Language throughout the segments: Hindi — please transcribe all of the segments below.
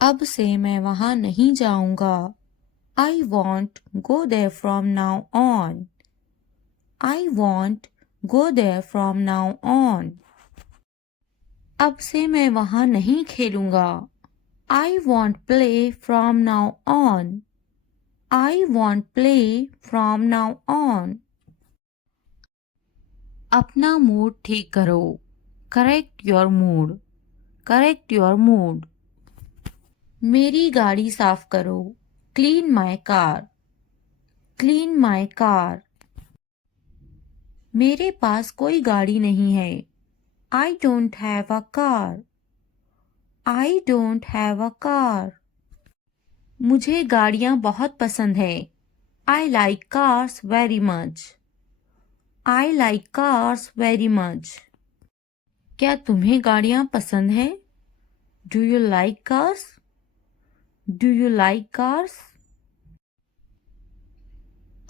अब से मैं वहाँ नहीं जाऊँगा। I won't go there from now on. I won't go there from now on. अब से मैं वहाँ नहीं खेलूँगा। I won't play from now on. I won't play from now on. अपना मूड ठीक करो। Correct your mood. Correct your mood. मेरी गाड़ी साफ करो। Clean my car. Clean my car. मेरे पास कोई गाड़ी नहीं है। I don't have a car. I don't have a car. मुझे गाड़ियाँ बहुत पसंद है। I like cars very much. I like cars very much. क्या तुम्हें गाड़ियाँ पसंद है? Do you like cars? Do you like cars?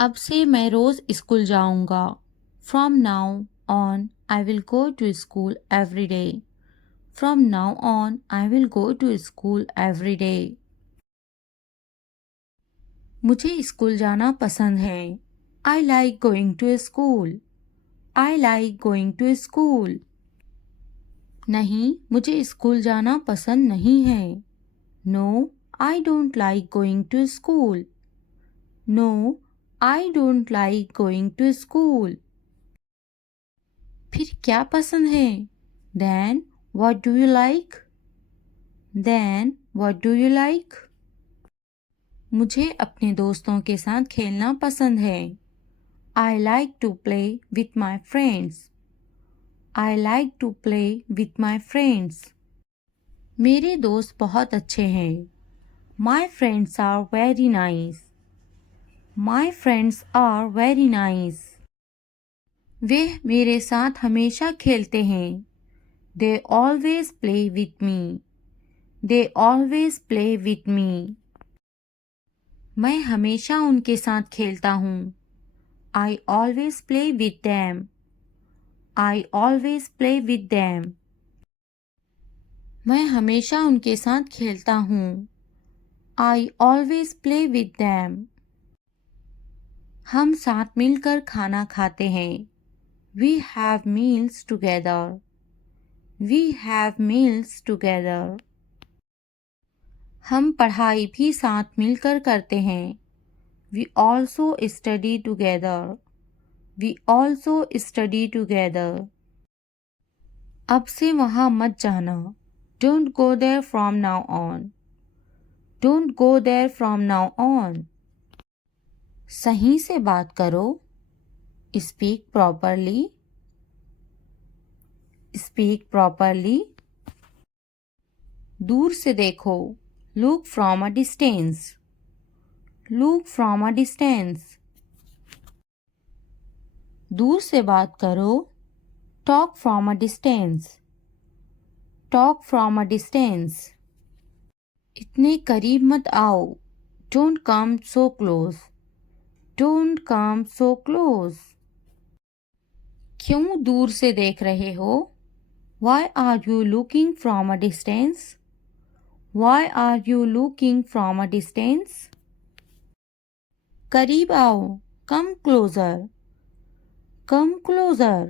अब से मैं रोज स्कूल जाऊंगा। From now on, I will go to school every day. From now on, I will go to school every day. मुझे स्कूल जाना पसंद है। I like going to school. I like going to school. नहीं, मुझे स्कूल जाना पसंद नहीं है। No, I don't like going to school. No, I don't like going to school. फिर क्या पसंद है? Then what do you like? Then what do you like? मुझे अपने दोस्तों के साथ खेलना पसंद है। I like to play with my friends. I like to play with my friends. मेरे दोस्त बहुत अच्छे हैं। My friends are very nice. My friends are very nice. वे मेरे साथ हमेशा खेलते हैं। They always play with me. They always play with me. मैं हमेशा उनके साथ खेलता हूँ। I always play with them. I always play with them. मैं हमेशा उनके साथ खेलता हूँ। I always play with them. हम साथ मिलकर खाना खाते हैं। We have meals together. We have meals together. हम पढ़ाई भी साथ मिलकर करते हैं। We also study together. We also study together. अब से वहाँ मत जाना। Don't go there from now on. Don't go there from now on. सही से बात करो। Speak properly. Speak properly. दूर से देखो। Look from a distance. Look from a distance. दूर से बात करो। Talk from a distance. Talk from a distance. इतने करीब मत आओ। Don't come so close. Don't come so close. क्यों दूर से देख रहे हो? Why are you looking from a distance? Why are you looking from a distance? करीब आओ। Come closer. Come closer.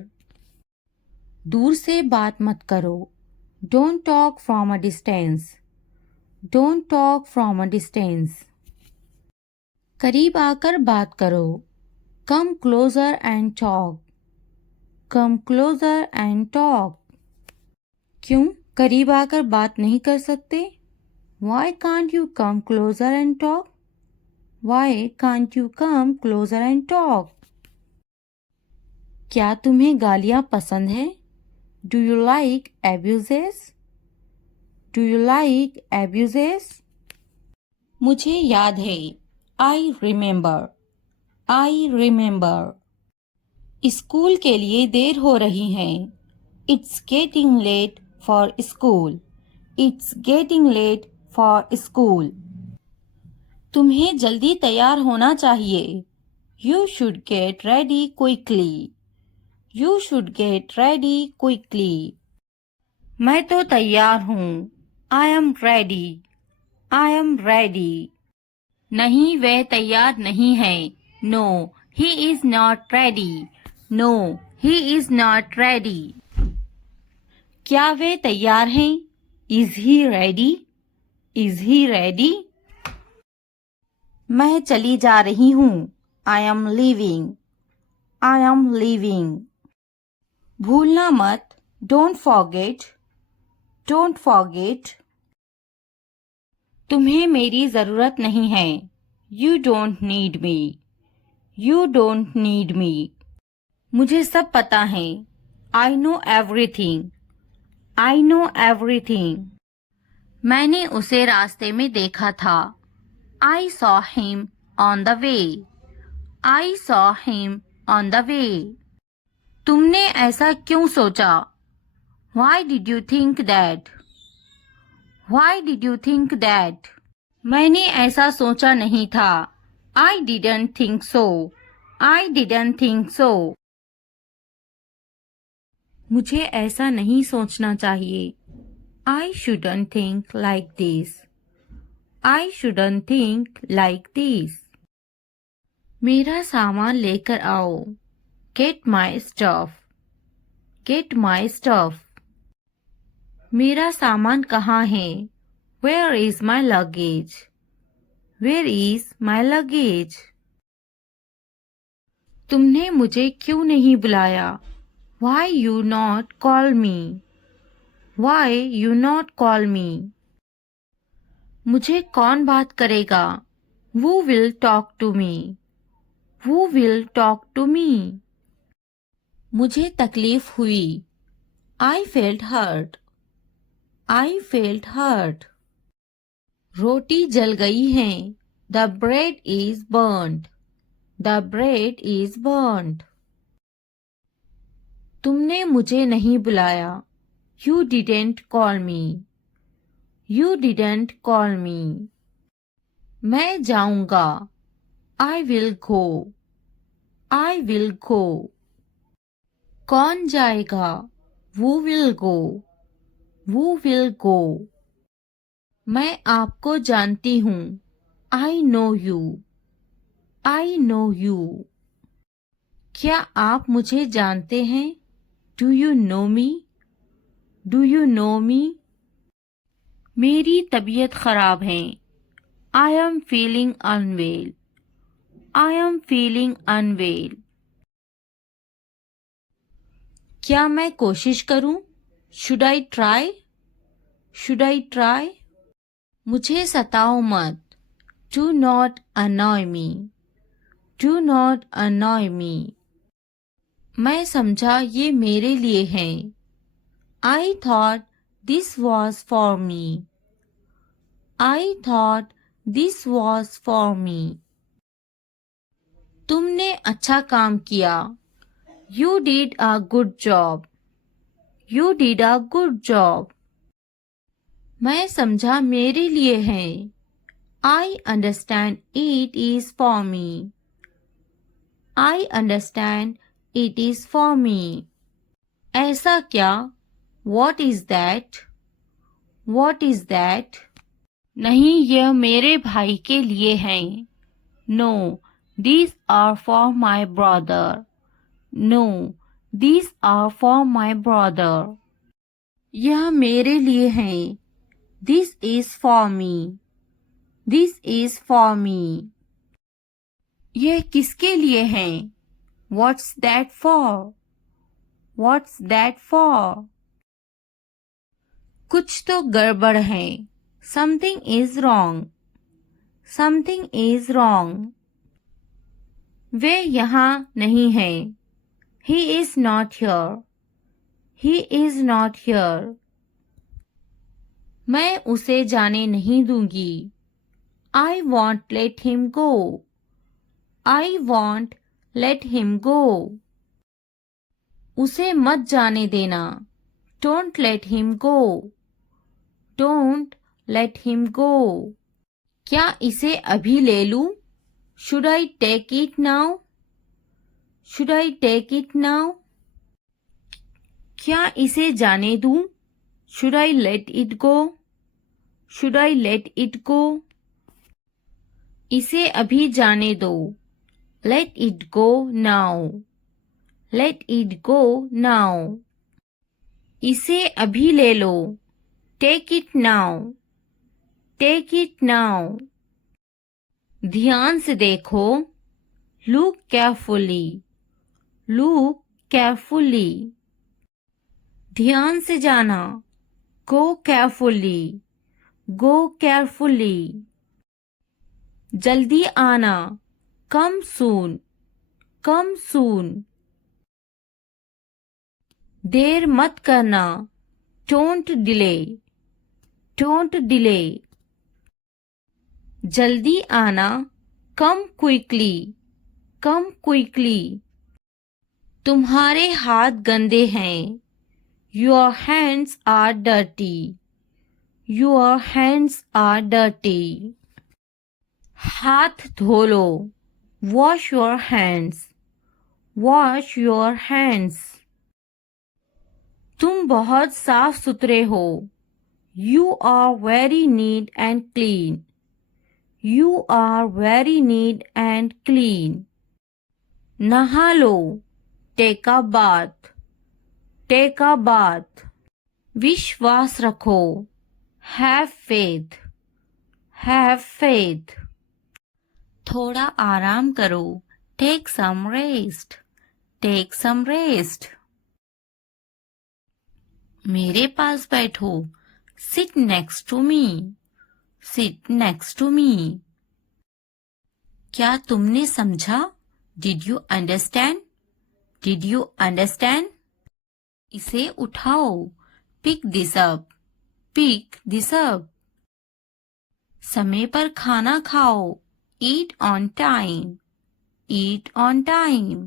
दूर से बात मत करो। Don't talk from a distance. Don't talk from a distance. करीब आकर बात करो। Come closer and talk. Come closer and talk. क्यों करीब आकर बात नहीं कर सकते? Why can't you come closer and talk? Why can't you come closer and talk? क्या तुम्हें गालियाँ पसंद है? Do you like abuses? Do you like abuses? मुझे याद है। I remember. I remember. School के लिए देर हो रही है। It's getting late for school. It's getting late for school. तुम्हें जल्दी तैयार होना चाहिए। You should get ready quickly. You should get ready quickly. मैं तो तैयार हूँ। I am ready. I am ready. नहीं वह तैयार नहीं है. No, he is not ready. No, he is not ready. क्या वे तैयार हैं? Is he ready? Is he ready? मैं चली जा रही हूँ. I am leaving. I am leaving. भूलना मत. Don't forget. Don't forget. तुम्हें मेरी ज़रूरत नहीं है. You don't need me. You don't need me. मुझे सब पता है. I know everything. I know everything. मैंने उसे रास्ते में देखा था. I saw him on the way. I saw him on the way. तुमने ऐसा क्यों सोचा? Why did you think that? Why did you think that? मैंने ऐसा सोचा नहीं था. I didn't think so. I didn't think so. मुझे ऐसा नहीं सोचना चाहिए. I shouldn't think like this. I shouldn't think like this. मेरा सामान लेकर आओ. Get my stuff. Get my stuff. मेरा सामान कहाँ है? Where is my luggage? Where is my luggage? तुमने मुझे क्यों नहीं बुलाया? Why you not call me? Why you not call me? मुझे कौन बात करेगा? Who will talk to me? Who will talk to me? मुझे तकलीफ हुई. I felt hurt. I felt hurt. रोटी जल गई है. The bread is burnt. The bread is burnt. तुमने मुझे नहीं बुलाया. You didn't call me. You didn't call me. मैं जाऊंगा. I will go. I will go. कौन जाएगा? Who will go? Who will go? मैं आपको जानती हूँ. I know you. I know you. क्या आप मुझे जानते हैं? Do you know me? Do you know me? मेरी तबीयत खराब है. I am feeling unwell. I am feeling unwell. क्या मैं कोशिश करूं? Should I try? Should I try? मुझे सताओ मत. Do not annoy me. Do not annoy me. मैं समझा ये मेरे लिए है. I thought this was for me. I thought this was for me. तुमने अच्छा काम किया. You did a good job. You did a good job. मैं समझा मेरे लिए है. I understand it is for me. I understand it is for me. ऐसा क्या? What is that? What is that? नहीं यह मेरे भाई के लिए हैं. No, these are for my brother. No, these are for my brother. यह मेरे लिए हैं. This is for me. This is for me. यह किसके लिए हैं? What's that for? What's that for? कुछ तो गड़बड़ है. Something is wrong. Something is wrong. वे यहाँ नहीं हैं. He is not here. He is not here. मैं उसे जाने नहीं दूंगी. I won't let him go. I won't let him go. उसे मत जाने देना. Don't let him go. Don't let him go. क्या इसे अभी ले लूं? Should I take it now? Should I take it now? क्या इसे जाने दूं? Should I let it go? Should I let it go? इसे अभी जाने दो. Let it go now. Let it go now. इसे अभी ले लो. Take it now. Take it now. ध्यान से देखो. Look carefully. Look carefully. ध्यान से जाना. Go carefully. Go carefully. जल्दी आना. Come soon. Come soon. देर मत करना. Don't delay. Don't delay. जल्दी आना. Come quickly. Come quickly. तुम्हारे हाथ गंदे हैं. Your hands are dirty. Your hands are dirty. हाथ धो लो. Wash your hands. Wash your hands. तुम बहुत साफ सुथरे हो. You are very neat and clean. You are very neat and clean. नहा लो. Take a bath. Take a bath. विश्वास रखो. Have faith. Have faith. थोड़ा आराम करो. Take some rest. Take some rest. मेरे पास बैठो. Sit next to me. Sit next to me. क्या तुमने समझा? Did you understand? Did you understand? इसे उठाओ. Pick this up. Pick this up. समय पर खाना खाओ. Eat on time. Eat on time.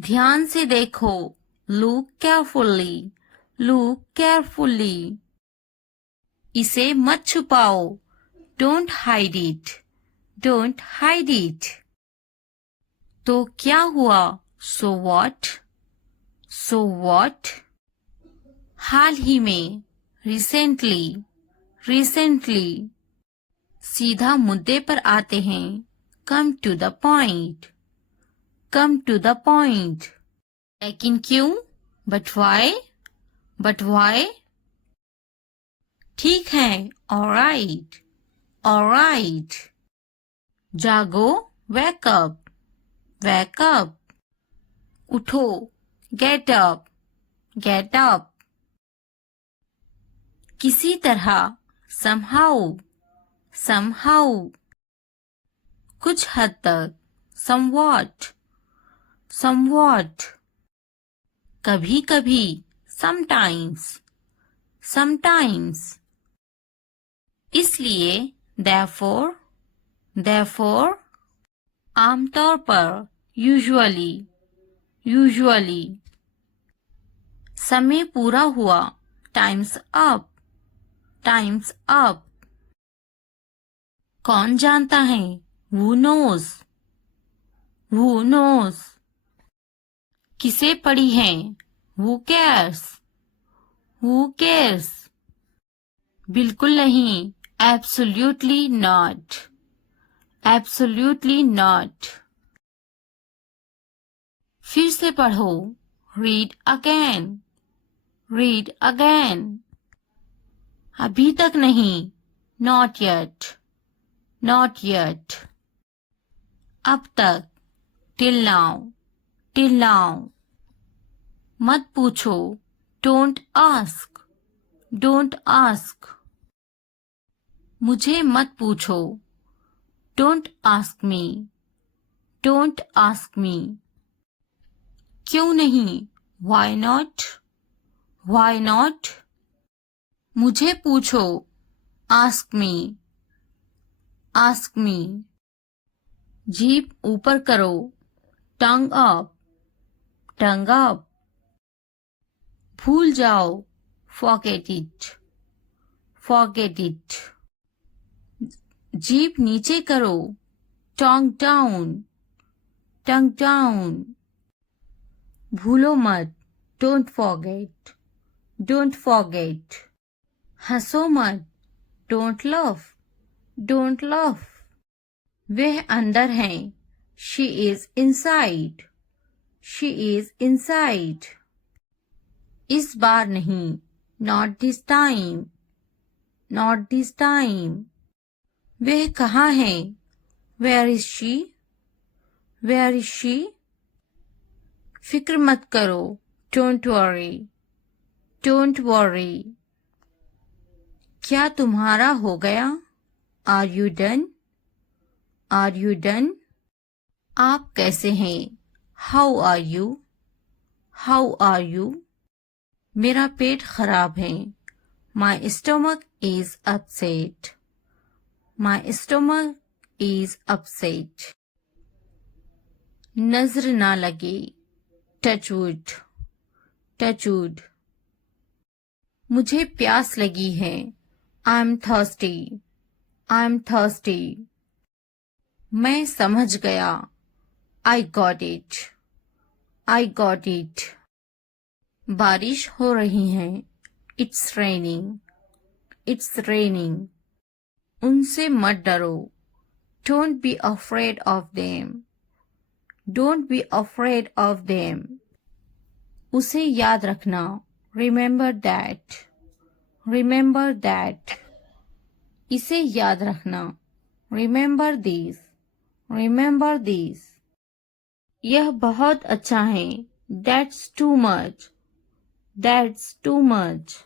ध्यान से देखो. Look carefully. Look carefully. इसे मत छुपाओ. Don't hide it. Don't hide it. तो क्या हुआ? So what? So what? हाल ही में. Recently. Recently. सीधा मुद्दे पर आते हैं. Come to the point. Come to the point. लेकिन क्यों? But why? But why? ठीक है. All right. All right. जागो. Wake up. Wake up. उठो. Get up. Get up. किसी तरह. Somehow. Somehow. कुछ हद तक. Somewhat. Somewhat. कभी कभी. Sometimes. Sometimes. इसलिए. Therefore. Therefore. आमतौर पर. Usually. Usually. समय पूरा हुआ. Time's up. Time's up. कौन जानता है? Who knows? Who knows? किसे पड़ी है? Who cares? Who cares? बिल्कुल नहीं. Absolutely not. Absolutely not. फिर से पढ़ो. Read again. Read again. अभी तक नहीं. Not yet. Not yet. अब तक. Till now. Till now. मत पूछो. Don't ask. Don't ask. मुझे मत पूछो. Don't ask me. Don't ask me. क्यों नहीं? Why not? Why not? मुझे पूछो. Ask me. Ask me. जीभ ऊपर करो. Tongue up. Tongue up. भूल जाओ. Forget it. Forget it. जीभ नीचे करो. Tongue down. Tongue down. भूलो मत. Don't forget. Don't forget. हंसो मत, डोंट लव, डोंट लव। वह अंदर है, she is inside, she is inside. इस बार नहीं, not this time, not this time. वह कहाँ है, where is she, where is she. फिक्र मत करो, डोंट वरी, डोंट वरी। क्या तुम्हारा हो गया, are you done, are you done. आप कैसे हैं, how are you, how are you. मेरा पेट खराब है, my stomach is upset, my stomach is upset. नजर ना लगे, टचवुड, टचवुड। मुझे प्यास लगी है, I am thirsty, I am thirsty. मैं समझ गया, I got it, I got it. बारिश हो रही है, इट्स रेनिंग, इट्स रेनिंग। उनसे मत डरो, don't be afraid of them, don't be afraid of them. उसे याद रखना, रिमेंबर दैट, रिमेंबर दैट। इसे याद रखना, रिमेंबर दिस, रिमेंबर दिस। यह बहुत अच्छा है, that's too much, that's too much.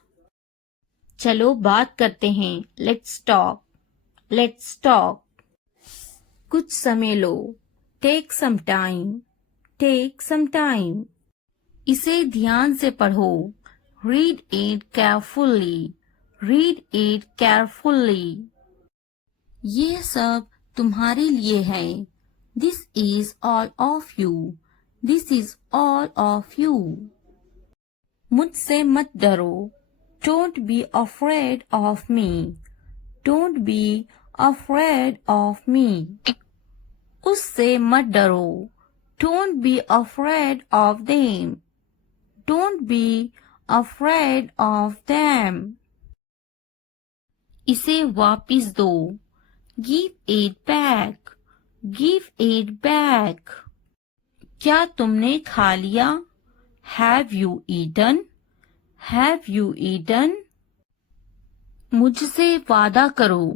चलो बात करते हैं, लेट्स टॉक, लेट्स टॉक। कुछ समय लो, take some time, take some time. इसे ध्यान से पढ़ो, read it carefully, read it carefully. ये सब तुम्हारे लिए है, this is all of you, this is all of you. मुझसे मत डरो, don't be afraid of me, don't be afraid of me. उससे मत डरो, don't be afraid of them, don't be afraid of them. इसे वापिस दो, give it back, give it back. क्या तुमने खा लिया, have you eaten, have you eaten. मुझसे वादा करो,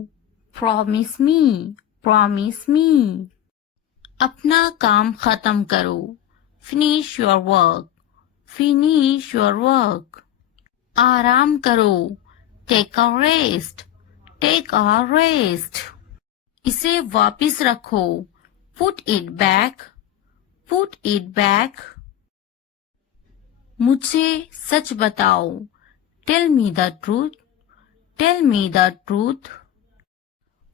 प्रॉमिस मी, प्रॉमिस मी। अपना काम खत्म करो, finish your work, finish your work. आराम करो, take a rest, take a rest. इसे वापिस रखो, put it back, put it back. मुझे सच बताओ, tell me the truth, tell me the truth.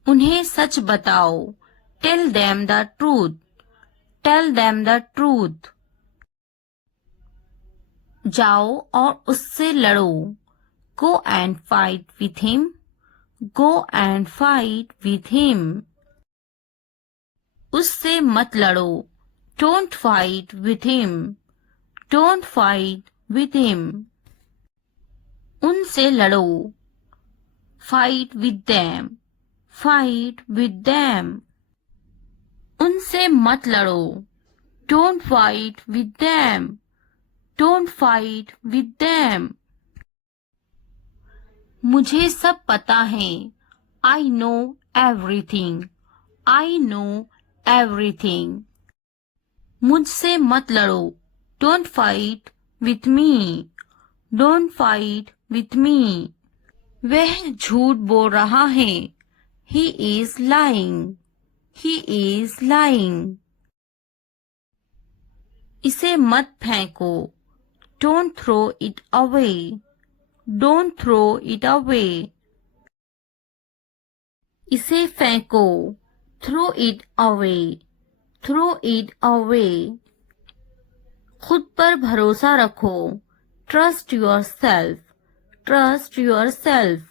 उन्हें सच बताओ, tell them the truth, tell them the truth. जाओ और उससे लड़ो, go and fight with him, go and fight with him. उससे मत लड़ो, don't fight with him, don't fight with him. उनसे लड़ो, fight with them, fight with them. उनसे मत लड़ो, don't fight with them, don't fight with them. मुझे सब पता है, I know everything, I know everything. मुझसे मत लड़ो, don't fight with me, don't fight with me. वह झूठ बोल रहा है, he is lying, he is lying. इसे मत फेंको, don't throw it away, don't throw it away. इसे फेंको, throw it away, throw it away. खुद पर भरोसा रखो, trust yourself, trust yourself.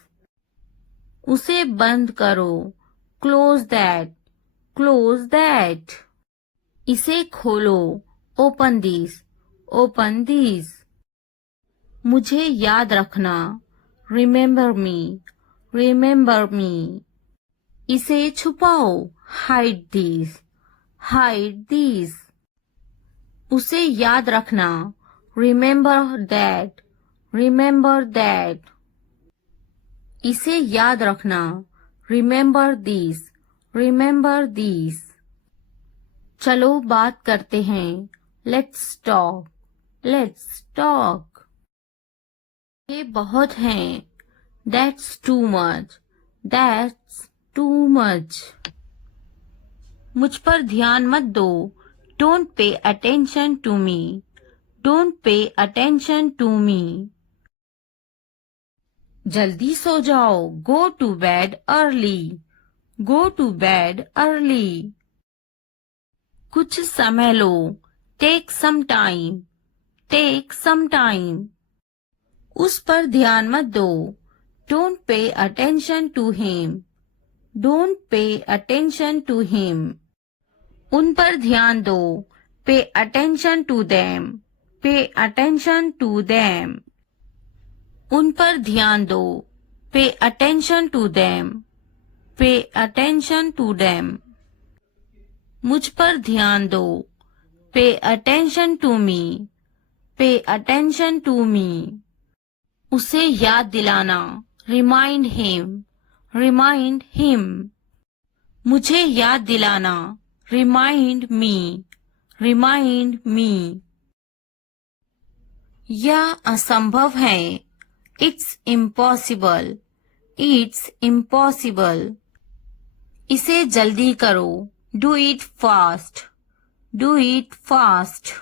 उसे बंद करो, क्लोज दैट, क्लोज दैट। इसे खोलो, ओपन दिस, ओपन दिस। मुझे याद रखना, Remember me. Remember me. इसे छुपाओ. Hide these. Hide these. उसे याद रखना. Remember that. Remember that. इसे याद रखना. Remember these. Remember these. चलो बात करते हैं. Let's talk. Let's talk. ये बहुत हैं. That's too much. That's too much. मुझ पर ध्यान मत दो. Don't pay attention to me. Don't pay attention to me. जल्दी सो जाओ. Go to bed early. Go to bed early. कुछ समय लो. Take some time. Take some time. उस पर ध्यान मत दो. Don't pay attention to him. Don't pay attention to him. उन पर ध्यान दो. Pay attention to them. Pay attention to them. उन पर ध्यान दो. Pay attention to them. Pay attention to them. मुझ पर ध्यान दो. Pay attention to me. Pay attention to me. उसे याद दिलाना. Remind him. Remind him. मुझे याद दिलाना. Remind me. Remind me. यह असंभव है. It's impossible. It's impossible. इसे जल्दी करो. Do it fast. Do it fast.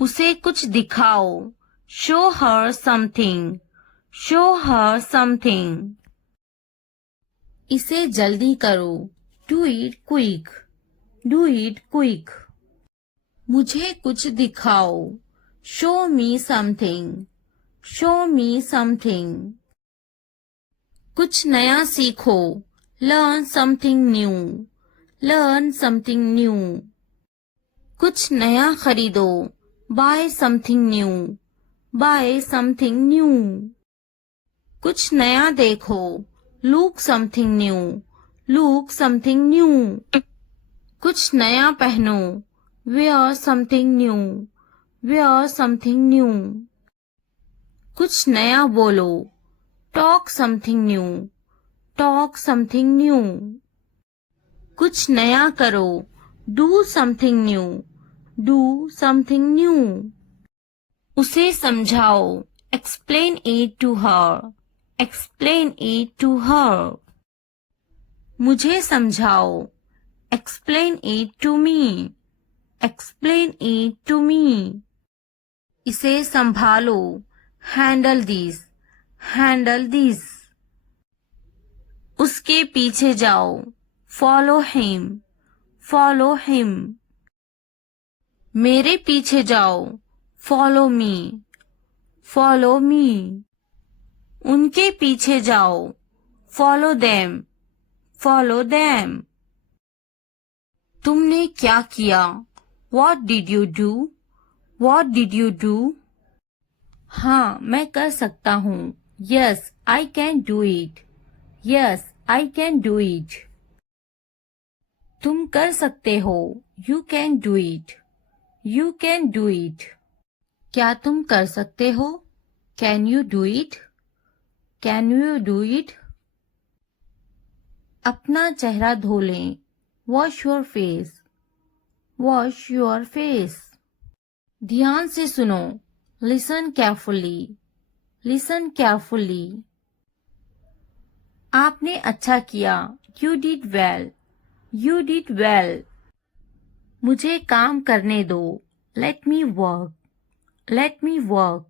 उसे कुछ दिखाओ. Show her something. Show her something. इसे जल्दी करो. Do it quick. Do it quick. मुझे कुछ दिखाओ. Show me something. Show me something. कुछ नया सीखो. Learn something new. Learn something new. कुछ नया खरीदो. Buy something new. Buy something new. कुछ नया देखो. Look something new. Look something new. कुछ नया पहनो. Wear something new. Wear something new. कुछ नया बोलो. Talk something new. Talk something new. कुछ नया करो. Do something new. Do something new. उसे समझाओ. Explain it to her. Explain it to her. मुझे समझाओ. Explain it to me. Explain it to me. इसे संभालो. Handle this. Handle this. उसके पीछे जाओ. Follow him. Follow him. मेरे पीछे जाओ. Follow me. Follow me. उनके पीछे जाओ. Follow them. Follow them. तुमने क्या किया? What did you do? What did you do? हाँ, मैं कर सकता हूँ. Yes, I can do it. Yes, I can do it. तुम कर सकते हो. You can do it. You can do it. क्या तुम कर सकते हो? Can you do it? Can you do it? अपना चेहरा धो लें. Wash your face. Wash your face. ध्यान से सुनो. Listen carefully. Listen carefully. आपने अच्छा किया. You did well. You did well. मुझे काम करने दो. Let me work. Let me work.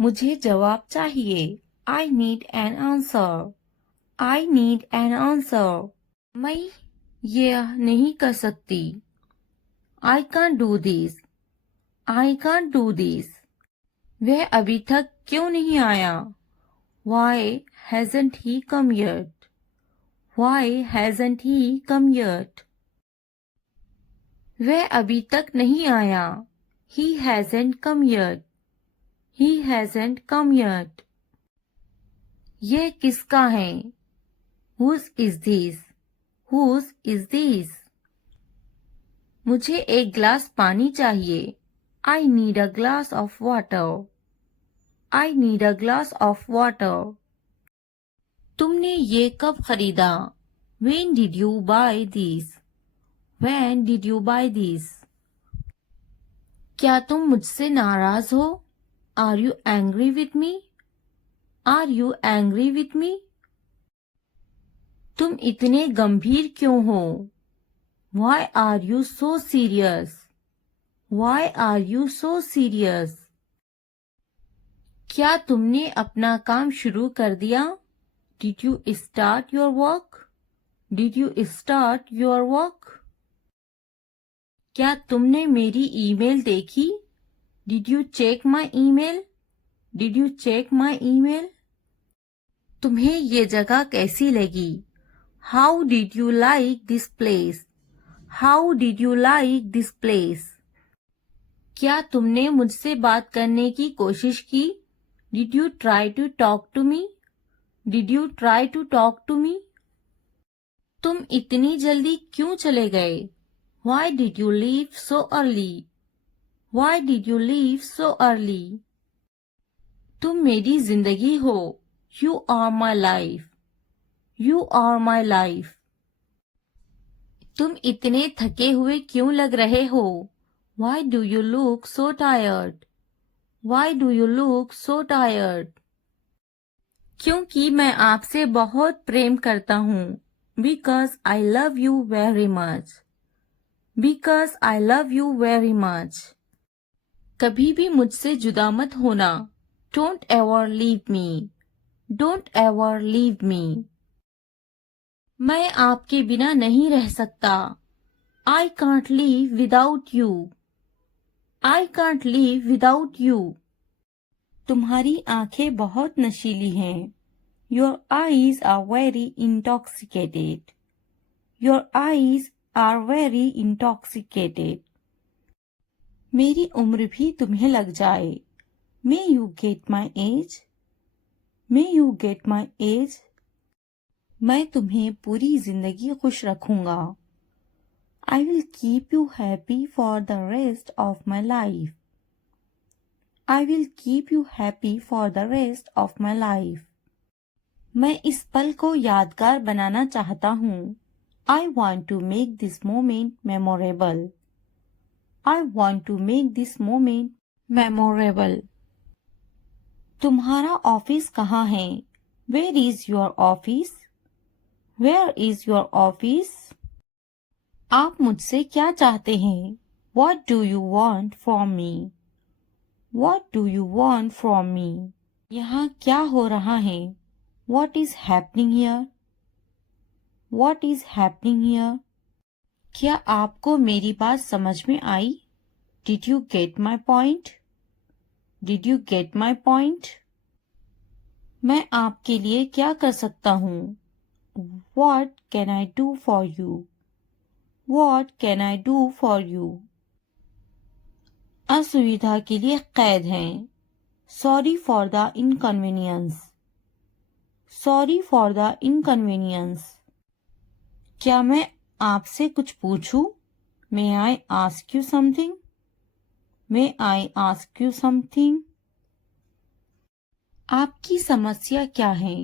मुझे जवाब चाहिए. I need an answer. I need an answer. मैं यह नहीं कर सकती. I can't do this. I can't do this. वह अभी तक क्यों नहीं आया? Why hasn't he come yet? Why hasn't he come yet? वह अभी तक नहीं आया. He hasn't come yet. He hasn't come yet. ये किसका है? Whose is this? Whose is this? मुझे एक ग्लास पानी चाहिए. I need a glass of water. I need a glass of water. तुमने ये कब खरीदा? When did you buy this? When did you buy this? क्या तुम मुझसे नाराज हो? Are you angry with me? Are you angry with me? तुम इतने गंभीर क्यों हो? Why are you so serious? Why are you so serious? क्या तुमने अपना काम शुरू कर दिया? Did you start your work? Did you start your work? क्या तुमने मेरी ईमेल देखी? Did you check my email? Did you check my email? तुम्हें ये जगह कैसी लगी? How did you like this place? How did you like this place? क्या तुमने मुझसे बात करने की कोशिश की? Did you try to talk to me? Did you try to talk to me? तुम इतनी जल्दी क्यों चले गए? Why did you leave so early? Why did you leave so early? तुम मेरी जिंदगी हो. You are my life. You are my life. तुम इतने थके हुए क्यों लग रहे हो? Why do you look so tired? Why do you look so tired? क्योंकि मैं आपसे बहुत प्रेम करता हूँ. Because I love you very much. Because I love you very much. कभी भी मुझसे जुदा मत होना. Don't ever leave me. Don't ever leave me. मैं आपके बिना नहीं रह सकता. I can't live without you. I can't live without you. तुम्हारी आंखें बहुत नशीली हैं. Your eyes are very intoxicated. Your eyes are very intoxicated. मेरी उम्र भी तुम्हें लग जाए. May you get my age? May you get my age? मैं तुम्हें पूरी जिंदगी खुश रखूंगा. I will keep you happy for the rest of my life. I will keep you happy for the rest of my life. मैं इस पल को यादगार बनाना चाहता हूँ. I want to make this moment memorable. I want to make this moment memorable. तुम्हारा ऑफिस कहाँ है? Where is your office? Where is your office? आप मुझसे क्या चाहते हैं? What do you want from me? What do you want from me? यहाँ क्या हो रहा है? What is happening here? What is happening here? क्या आपको मेरी बात समझ में आई? Did you get my point? Did you get my point? मैं आपके लिए क्या कर सकता हूँ? What can I do for you? What can I do for you? असुविधा के लिए कैद हैं. Sorry for the inconvenience. Sorry for the inconvenience. क्या मैं आपसे कुछ पूछूं? May I ask you something? May I ask you something? आपकी समस्या क्या है?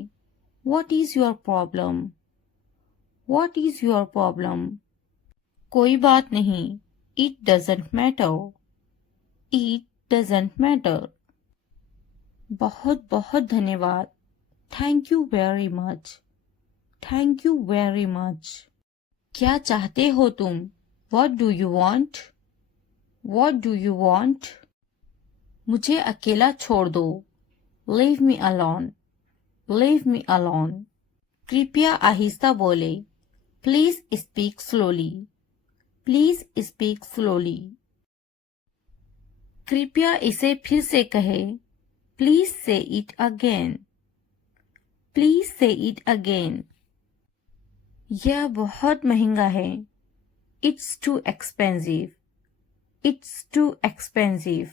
What is your problem? What is your problem? कोई बात नहीं. It doesn't matter. It doesn't matter. बहुत बहुत धन्यवाद. Thank you very much. Thank you very much. क्या चाहते हो तुम? What do you want? What do you want? मुझे अकेला छोड़ दो. Leave me alone. Leave me alone. कृपया आहिस्ता बोले. Please speak slowly. Please speak slowly. कृपया इसे फिर से कहे. Please say it again. Please say it again. यह बहुत महंगा है. It's too expensive. It's too expensive.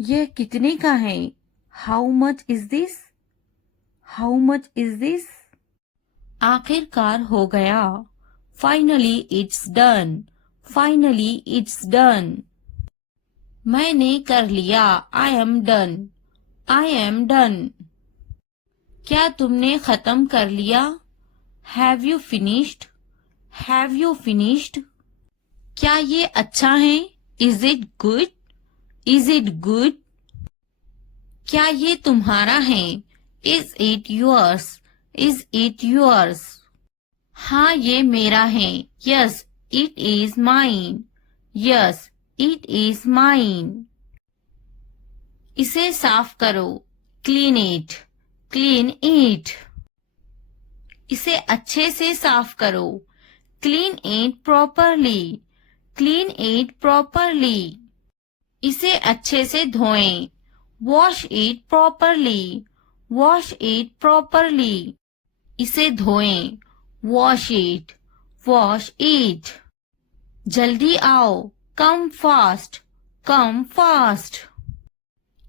यह कितने का है? How much is this? How much is this? आखिरकार हो गया. Finally it's done. Finally it's done. मैंने कर लिया. I am done. I am done. क्या तुमने खत्म कर लिया? Have you finished? Have you finished? क्या ये अच्छा है? Is it good? Is it good? क्या ये तुम्हारा है? Is it yours? Is it yours? हाँ ये मेरा है. Yes, it is mine. Yes, it is mine. इसे साफ करो. Clean it. Clean it. इसे अच्छे से साफ करो. Clean it properly. Clean it properly. इसे अच्छे से धोएं. Wash it properly. Wash it properly. इसे धोएं. Wash it. Wash it. जल्दी आओ. Come fast. Come fast.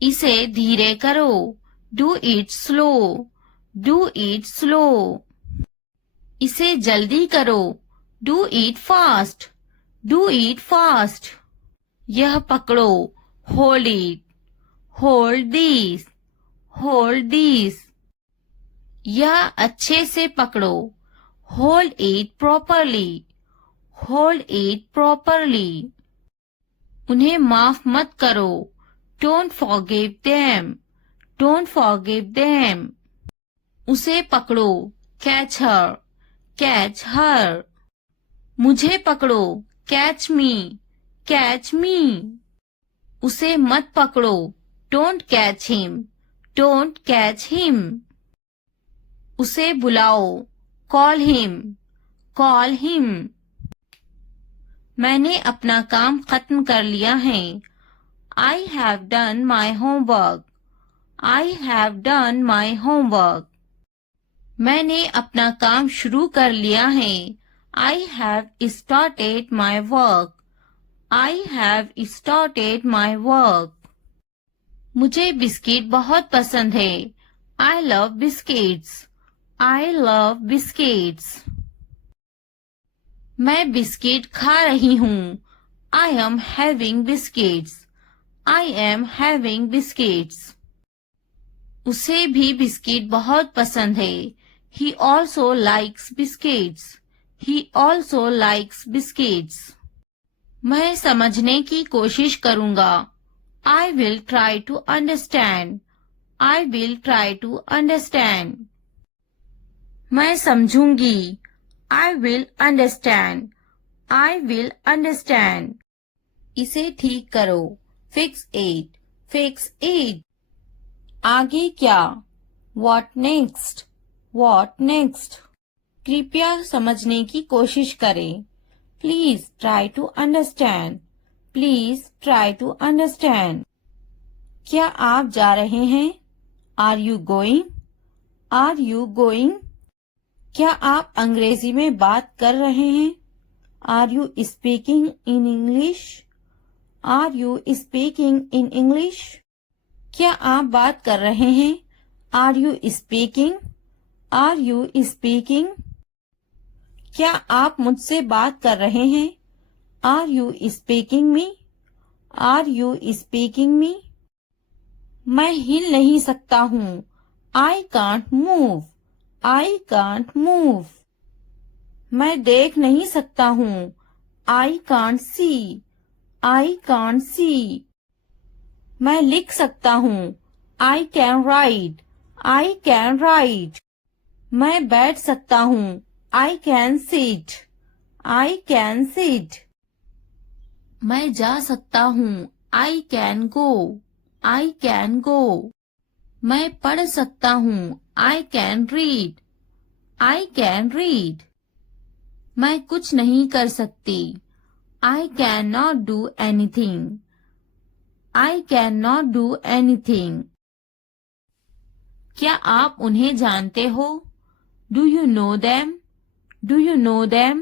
इसे धीरे करो. Do it slow. Do it slow. इसे जल्दी करो. Do it fast. Do it fast. यह पकड़ो. Hold it. Hold this. Hold this. यह अच्छे से पकड़ो. Hold it properly. Hold it properly. उन्हें माफ मत करो. Don't forgive them. Don't forgive them. उसे पकड़ो. Catch her. Catch her. मुझे पकड़ो. Catch me. Catch me. उसे मत पकड़ो. Don't catch him. Don't catch him. उसे बुलाओ. Call him. Call him. मैंने अपना काम खत्म कर लिया है. I have done my homework. I have done my homework. मैंने अपना काम शुरू कर लिया है. I have started my work. I have started my work. मुझे बिस्किट बहुत पसंद है. I love biscuits. I love biscuits. मैं बिस्किट खा रही हूँ. I am having biscuits. I am having biscuits. उसे भी बिस्किट बहुत पसंद है. He also likes biscuits. He also likes biscuits. मैं समझने की कोशिश करूँगा. I will try to understand. I will try to understand. मैं समझूंगी. I will understand. I will understand. इसे ठीक करो. Fix it. Fix it. आगे क्या? What next? What next? कृपया समझने की कोशिश करें. Please try to understand. Please try to understand. क्या आप जा रहे हैं? Are you going? Are you going? क्या आप अंग्रेजी में बात कर रहे हैं? Are you speaking in English? Are you speaking in English? क्या आप बात कर रहे हैं? Are you speaking? Are you speaking? क्या आप मुझसे बात कर रहे हैं? Are you speaking me? Are you speaking me? मैं हिल नहीं सकता हूँ. I can't move. I can't move. मैं देख नहीं सकता हूँ. I can't see. I can't see. मैं लिख सकता हूँ. I can write. I can write. मैं बैठ सकता हूँ. I can sit. I can sit. मैं जा सकता हूँ. I can go. I can go. मैं पढ़ सकता हूँ. I can read. I can read. मैं कुछ नहीं कर सकती. I cannot do anything. I cannot do anything. क्या आप उन्हें जानते हो? Do you know them? Do you know them?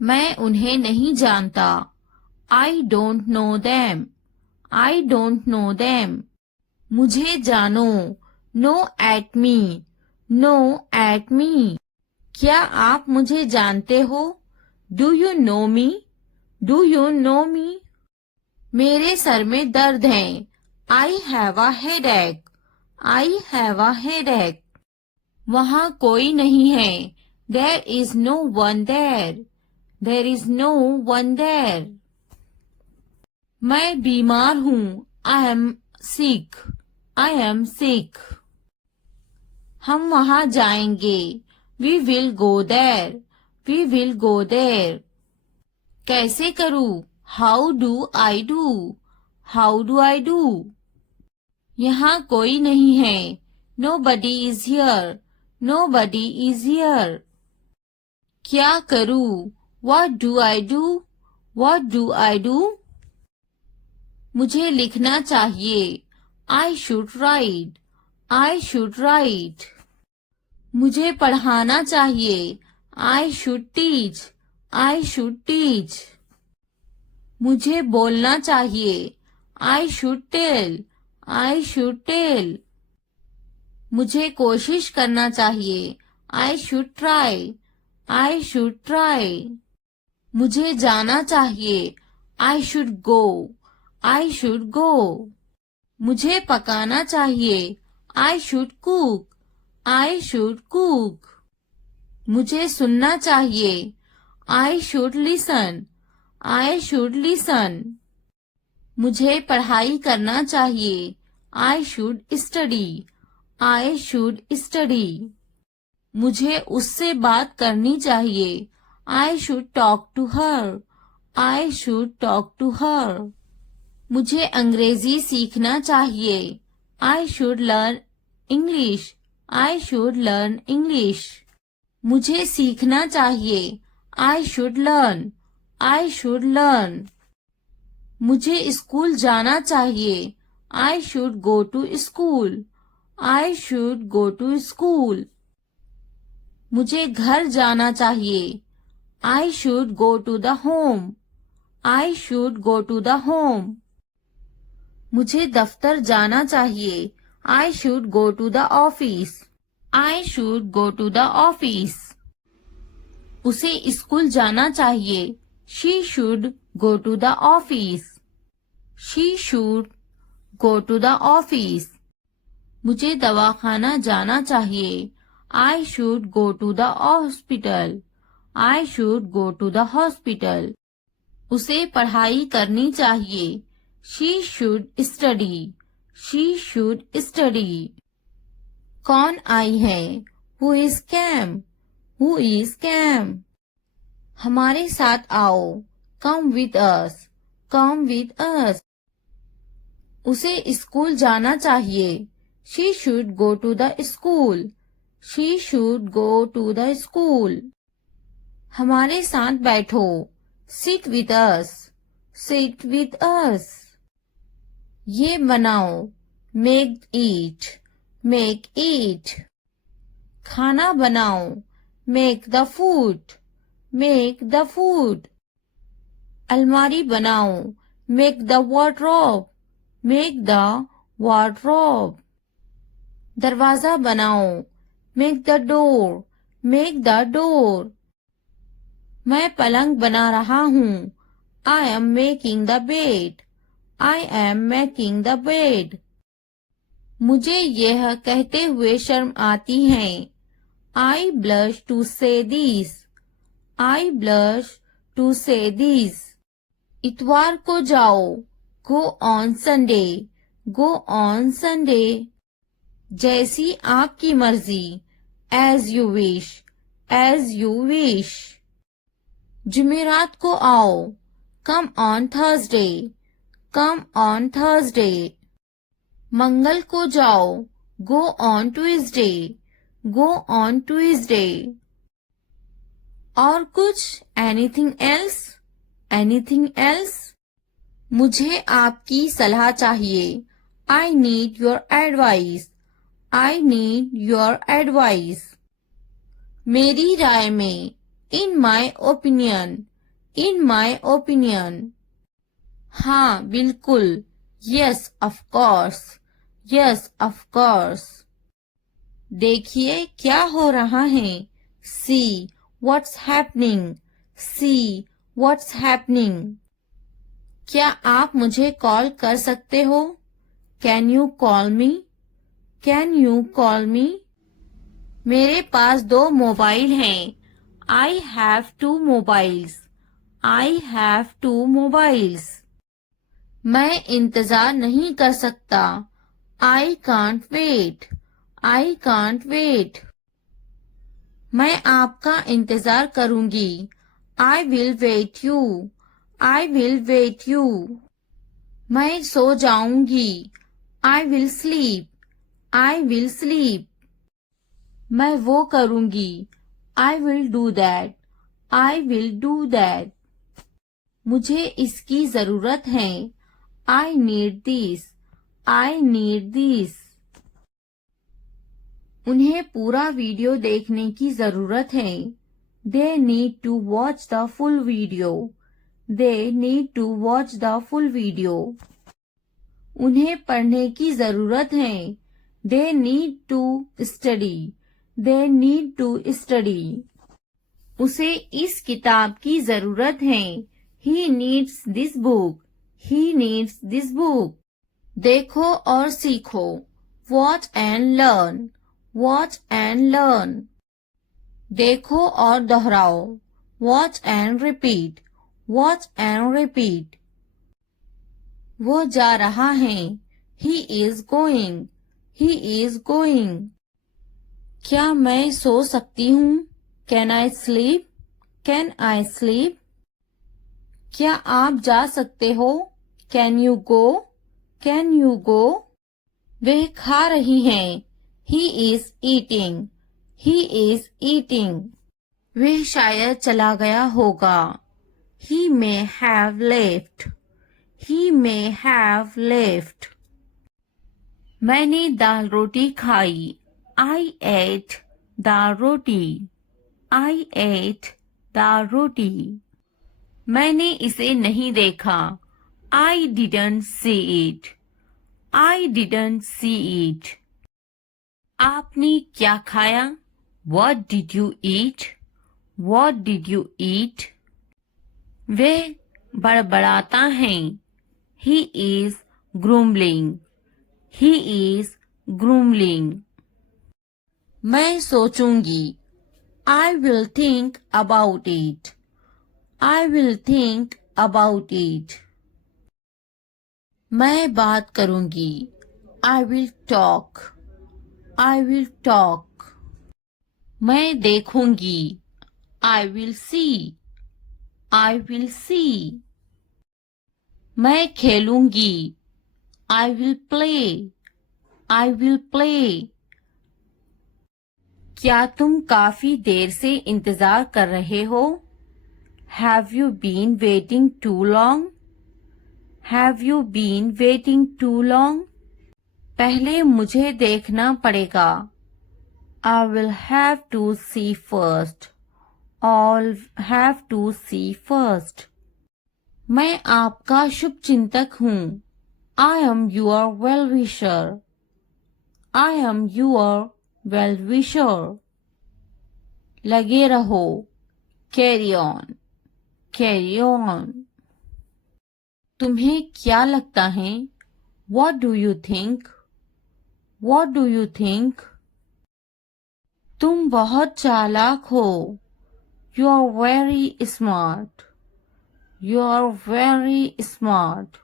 मैं उन्हें नहीं जानता. I don't know them. I don't know them. मुझे जानो. Know at me. Know at me. क्या आप मुझे जानते हो? Do you know me? Do you know me? मेरे सर में दर्द है। I have a headache. I have a headache. वहाँ कोई नहीं है। There is no one there. There is no one there. मैं बीमार हूँ। I am sick. I am sick. हम वहाँ जाएंगे। We will go there. We will go there. कैसे करूँ? How do I do? How do I do? यहाँ कोई नहीं है। Nobody is here. Nobody is here. क्या करूँ? What do I do? What do I do? मुझे लिखना चाहिए। I should write. I should write. मुझे पढ़ाना चाहिए। I should teach. I should teach. मुझे बोलना चाहिए। I should tell. I should tell. मुझे कोशिश करना चाहिए। I should try. I should try. मुझे जाना चाहिए। I should go. I should go. मुझे पकाना चाहिए। I should cook. I should cook. मुझे सुनना चाहिए। I should listen. I should listen. मुझे पढ़ाई करना चाहिए। I should study. I should study. मुझे उससे बात करनी चाहिए। I should talk to her. I should talk to her. मुझे अंग्रेजी सीखना चाहिए। I should learn English. I should learn English. मुझे सीखना चाहिए। I should learn. I should learn. मुझे स्कूल जाना चाहिए। I should go to school. I should go to school. मुझे घर जाना चाहिए। I should go to the home. I should go to the home. मुझे दफ्तर जाना चाहिए। I should go to the office. I should go to the office. उसे स्कूल जाना चाहिए। She should go to the office. She should go to the office. मुझे दवाखाना जाना चाहिए। I should go to the hospital. I should go to the hospital. उसे पढ़ाई करनी चाहिए। She should study. She should study. कौन आई है? Who is came? Who is came? हमारे साथ आओ। Come with us. Come with us. उसे स्कूल जाना चाहिए। She should go to the school. She should go to the school. हमारे साथ बैठो। Sit with us. Sit with us. ये बनाओ। Make it. Make it. खाना बनाओ। Make the food. Make the food. अलमारी बनाओ। Make the wardrobe. Make the wardrobe. दरवाजा बनाओ। Make the door. Make the door. मैं पलंग बना रहा हूँ। I am making the bed. I am making the bed. मुझे यह कहते हुए शर्म आती है। I blush to say this. I blush to say this. इतवार को जाओ। Go on Sunday. Go on Sunday. जैसी आपकी मर्जी। As you wish. As you wish. जुमेरात को आओ। Come on Thursday. Come on Thursday. मंगल को जाओ। Go on Tuesday. Go on Tuesday. और कुछ? Anything else? Anything else? मुझे आपकी सलाह चाहिए। I need your advice. I need your advice. मेरी राय में। In my opinion. In my opinion. हाँ बिल्कुल। Yes of course. Yes of course. देखिए क्या हो रहा है। See what's happening. See what's happening. क्या आप मुझे कॉल कर सकते हो? Can you call me? Can you call me? मेरे पास 2 मोबाइल हैं। I have 2 mobiles. I have 2 mobiles. मैं इंतजार नहीं कर सकता। I can't wait. I can't wait. मैं आपका इंतजार करूंगी। I will wait you. I will wait you. मैं सो जाऊंगी। I will sleep. I will sleep. मैं वो करूंगी। I will do that. I will do that. मुझे इसकी जरूरत है। I need this. I need this. उन्हें पूरा वीडियो देखने की जरूरत है। They need to watch the full video. They need to watch the full video. उन्हें पढ़ने की जरूरत है। They need to study. They need to study. उसे इस किताब की जरूरत है। He needs this book. He needs this book. देखो और सीखो। Watch and learn. Watch and learn. देखो और दोहराओ। Watch and repeat. Watch and repeat. वो जा रहा है। He is going. He is going. क्या मैं सो सकती हूँ? Can I sleep? Can I sleep? क्या आप जा सकते हो? Can you go? Can you go? वह खा रही हैं। He is eating. He is eating. वह शायद चला गया होगा। He may have left. He may have left. मैंने दाल रोटी खाई। I ate dal roti. I ate dal roti. मैंने इसे नहीं देखा। I didn't see it. I didn't see it. आपने क्या खाया? What did you eat? What did you eat? वह बड़बड़ाता है। He is grumbling. He is grumbling. मैं सोचूंगी। I will think about it. I will think about it. मैं बात करूंगी। I will talk. I will talk. मैं देखूंगी। I will see. I will see. मैं खेलूंगी। I will play. I will play. क्या तुम काफी देर से इंतजार कर रहे हो? Have you been waiting too long? Have you been waiting too long? पहले मुझे देखना पड़ेगा। I will have to see first. I'll have to see first. मैं आपका शुभचिंतक हूँ। I am your well-wisher. I am your well-wisher. लगे रहो। Carry on. Carry on. तुम्हें क्या लगता है? What do you think? What do you think? तुम बहुत चालाक हो। You are very smart. You are very smart.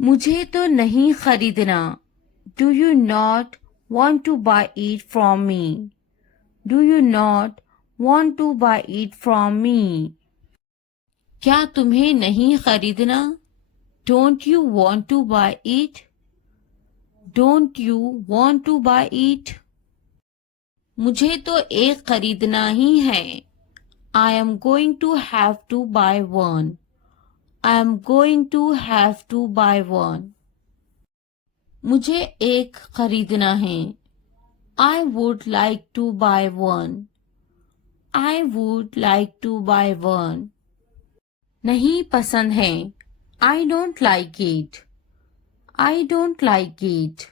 मुझे तो नहीं खरीदना। Do you not want to buy it from me? Do you not want to buy it from me? क्या तुम्हें नहीं खरीदना? Don't you want to buy it? Don't you want to buy it? मुझे तो एक खरीदना ही है। I am going to have to buy one. I am going to have to buy one. मुझे एक खरीदना है। I would like to buy one. I would like to buy one. नहीं पसंद है। I don't like it. I don't like it.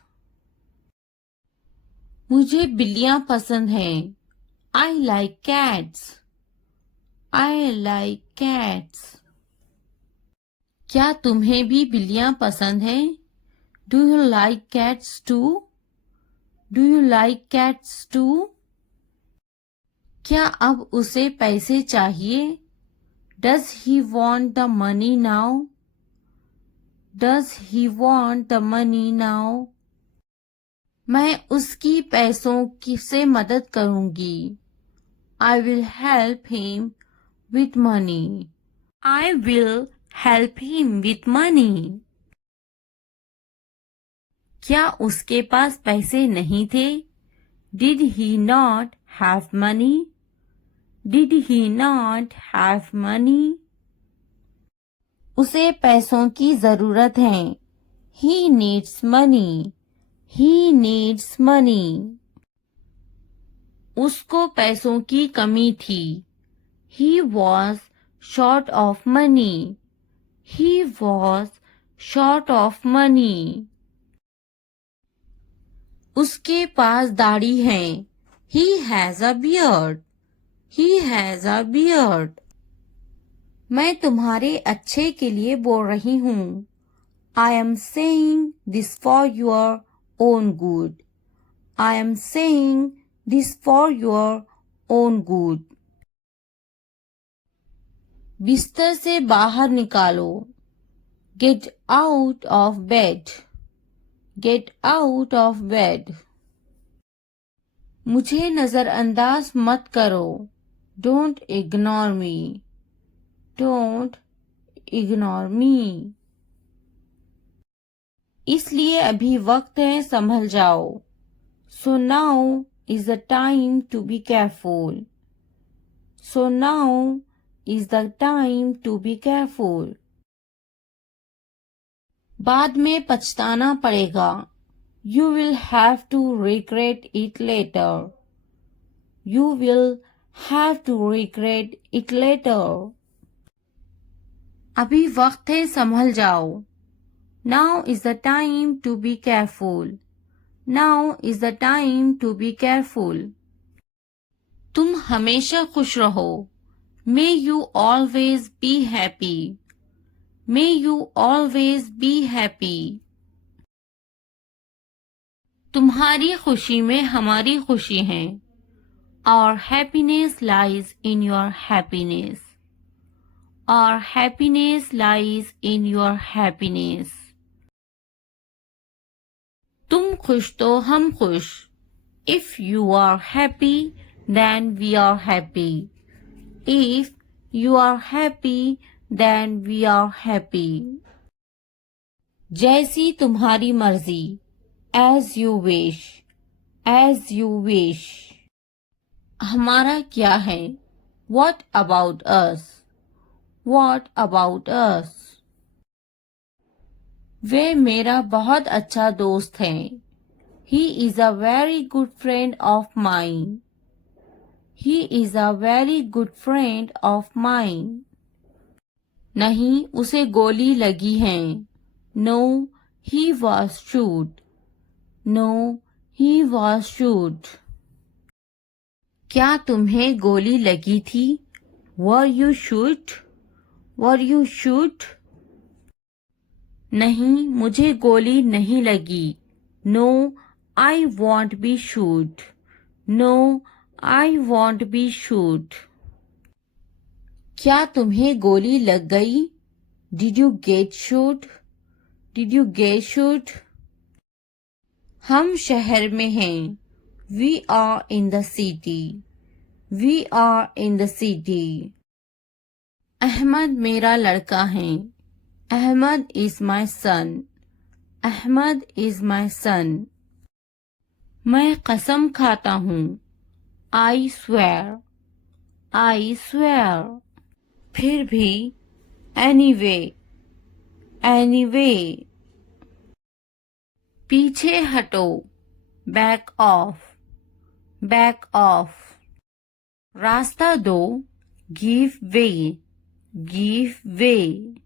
मुझे बिल्लियां पसंद हैं। I like cats. I like cats. क्या तुम्हें भी बिल्लियां पसंद हैं? Do you like cats too? Do you like cats too? क्या अब उसे पैसे चाहिए? Does he want the money now? Does he want the money now? मैं उसकी पैसों की से मदद करूंगी। I will help him with money. I will help him with money. क्या उसके पास पैसे नहीं थे? Did he not have money? Did he not have money? उसे पैसों की जरूरत है। He needs money. He needs money. उसको पैसों की कमी थी। He was short of money. He was short of money. उसके पास दाढ़ी है। He has a beard. He has a beard. मैं तुम्हारे अच्छे के लिए बोल रही हूँ। I am saying this for your own good. I am saying this for your own good. बिस्तर से बाहर निकालो। Get out of bed. Get out of bed. मुझे नजरअंदाज मत करो। Don't ignore me. Don't ignore me. इसलिए अभी वक्त है संभल जाओ। So now is the time to be careful. So now is the time to be careful. बाद में पछताना पड़ेगा। You will have to regret it later. You will have to regret it later. अभी वक्त है संभल जाओ। Now is the time to be careful. Now is the time to be careful. तुम हमेशा खुश रहो। May you always be happy. May you always be happy. तुम्हारी खुशी में हमारी खुशी है। Our happiness lies in your happiness. Our happiness lies in your happiness. तुम खुश तो हम खुश। If you are happy, then we are happy. If you are happy, then we are happy. जैसी तुम्हारी मर्जी। As you wish. As you wish. हमारा क्या है? What about us? What about us? वे मेरा बहुत अच्छा दोस्त है। He is a very good friend of mine. He is a very good friend of mine. नहीं, उसे गोली लगी है। No, he was shot. No, he was shot. क्या तुम्हें गोली लगी थी? Were you shot? Were you shot? नहीं, मुझे गोली नहीं लगी। No, I won't be shot. No, I won't be shot. क्या तुम्हें गोली लग गई? Did you get shot? Did you get shot? हम शहर में हैं। We are in the city. We are in the city. Ahmad मेरा लड़का है। Ahmad is my son. Ahmad is my son. मैं कसम खाता हूँ। I swear. I swear. फिर भी। Anyway. Anyway. पीछे हटो। Back off. Back off. रास्ता दो। Give way. Give way.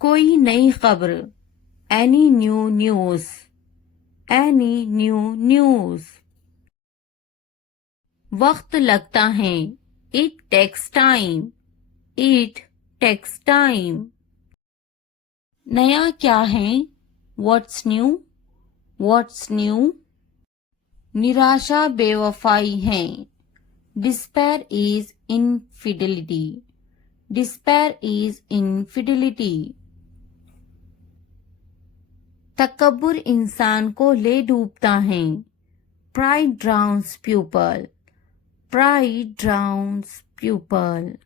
कोई नई खबर। Any new news. Any new news. वक्त लगता है। It takes time. It takes time. नया क्या है? What's new? What's new? निराशा बेवफाई है। Despair is infidelity. Despair is infidelity. तकब्बुर इंसान को ले डूबता है। Pride drowns pupil. Pride drowns pupil.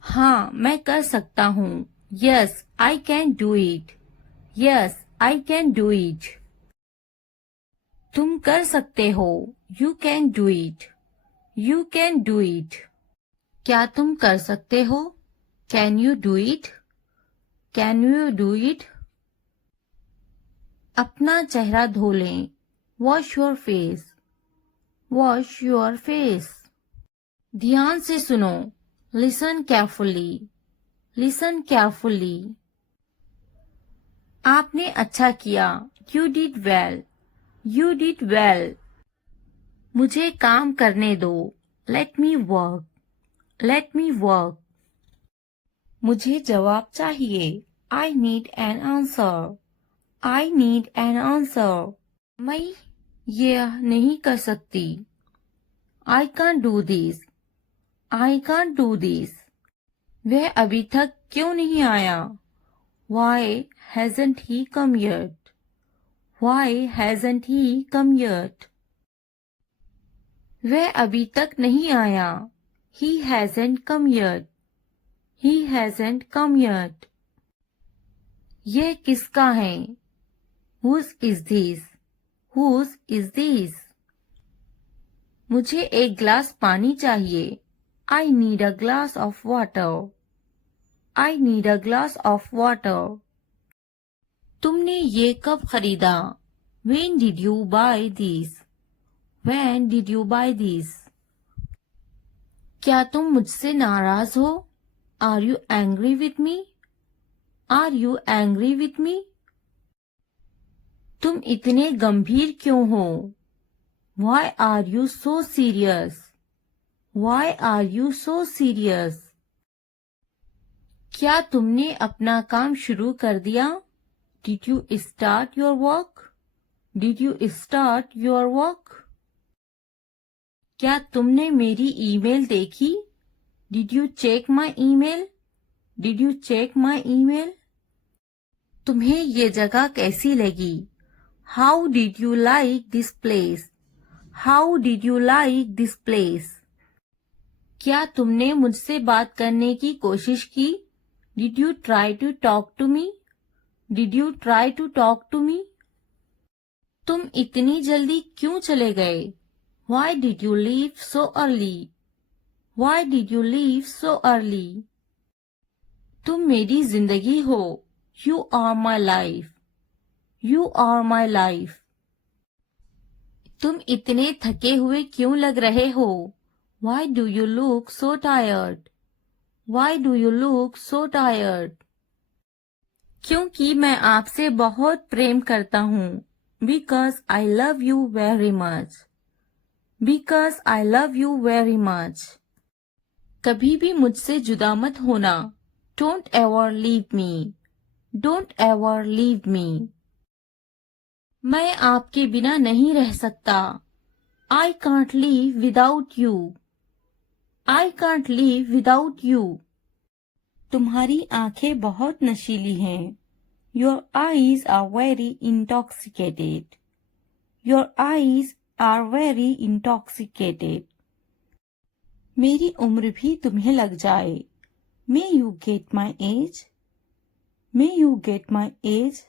हाँ, मैं कर सकता हूँ। Yes, I can do it. Yes, I can do it. तुम कर सकते हो। You can do it. You can do it. क्या तुम कर सकते हो? Can you do it? Can you do it? अपना चेहरा धो लें। Wash your face. Wash your face. ध्यान से सुनो। Listen carefully. Listen carefully. आपने अच्छा किया। You did well. You did well. मुझे काम करने दो। Let me work. Let me work. मुझे जवाब चाहिए। I need an answer. I need an answer. मैं यह नहीं कर सकती। I can't do this. I can't do this. वह अभी तक क्यों नहीं आया? Why hasn't he come yet? Why hasn't he come yet? वह अभी तक नहीं आया। He hasn't come yet. He hasn't come yet. यह किसका है? Whose is this? Whose is this? मुझे एक ग्लास पानी चाहिए। I need a glass of water. I need a glass of water. तुमने ये कब खरीदा? When did you buy this? When did you buy this? क्या तुम मुझसे नाराज हो? Are you angry with me? Are you angry with me? तुम इतने गंभीर क्यों हो? Why are you so serious? Why are you so serious? क्या तुमने अपना काम शुरू कर दिया? Did you start your work? Did you start your work? क्या तुमने मेरी ईमेल देखी? Did you check my email? Did you check my email? तुम्हें ये जगह कैसी लगी? How did you like this place? How did you like this place? क्या तुमने मुझसे बात करने की कोशिश की? Did you try to talk to me? Did you try to talk to me? तुम इतनी जल्दी क्यों चले गए? Why did you leave so early? Why did you leave so early? तुम मेरी जिंदगी हो। You are my life. You are my life. तुम इतने थके हुए क्यों लग रहे हो? Why do you look so tired? Why do you look so tired? क्योंकि मैं आपसे बहुत प्रेम करता हूँ। Because I love you very much. Because I love you very much. कभी भी मुझसे जुदा मत होना। Don't ever leave me. Don't ever leave me. मैं आपके बिना नहीं रह सकता। I can't live without you. I can't live without you. तुम्हारी आंखें बहुत नशीली हैं। Your eyes are very intoxicated. Your eyes are very intoxicated. मेरी उम्र भी तुम्हें लग जाए। May you get my age? May you get my age?